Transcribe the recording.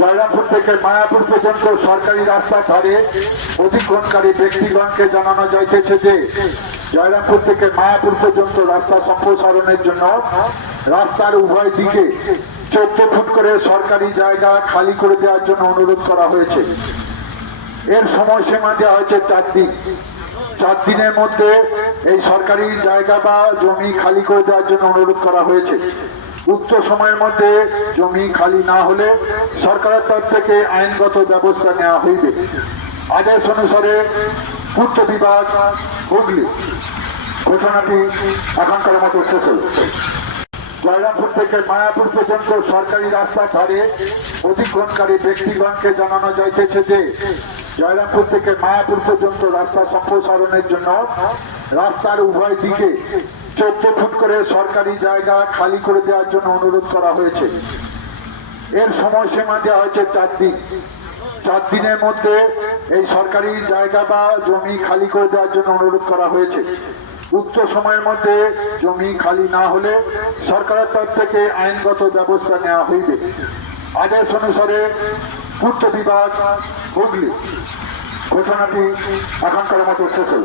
জয়রামপুর থেকে মায়াপুর পর্যন্ত সরকারি রাস্তা ধারে অধিগ্রহণকারী ব্যক্তিগণকে জানানো যাইতেছে যে, জয়রামপুর থেকে মায়াপুর পর্যন্ত রাস্তা সম্প্রসারণের জন্য রাস্তার উভয় দিকে চোদ্দ ফুট করে সরকারি জায়গা খালি করে দেওয়ার জন্য অনুরোধ করা হয়েছে। এর সময়সীমা দেওয়া হয়েছে চার দিন। চার দিনের মধ্যে এই সরকারি জায়গা বা জমি খালি করে দেওয়ার জন্য অনুরোধ করা হয়েছে। উক্ত সময়ের মধ্যে জমি খালি না হলে সরকারের তরফ থেকে আইনগত ব্যবস্থা নেওয়া হইবে। আদেশ অনুসারে পূর্ত বিভাগ হুগলি। ঘোষণাটি এখনকার মতো শেষ হল। জয়রামপুর থেকে মায়াপুর পর্যন্ত সরকারি রাস্তার ধারে অধিগ্রহণকারী ব্যক্তিগণকে জানানো যাইতেছে যে, জয়রামপুর থেকে মায়াপুর পর্যন্ত রাস্তা সম্প্রসারণের জন্য রাস্তার উভয় দিকে চোদ্দ ফুট করে সরকারি জায়গা খালি করে দেওয়ার জন্য অনুরোধ করা হয়েছে। এর সময়সীমা দেওয়া হয়েছে চার দিন। চার দিনের মধ্যে এই সরকারি জায়গা বা জমি খালি করে দেওয়ার জন্য অনুরোধ করা হয়েছে। উক্ত সময়ের মধ্যে জমি খালি না হলে সরকারের তরফ থেকে আইনগত ব্যবস্থা নেওয়া হইবে। আদেশ অনুসারে পূর্ত বিভাগ হুগলি। ঘোষণাটি এখনকার মতো শেষ হল।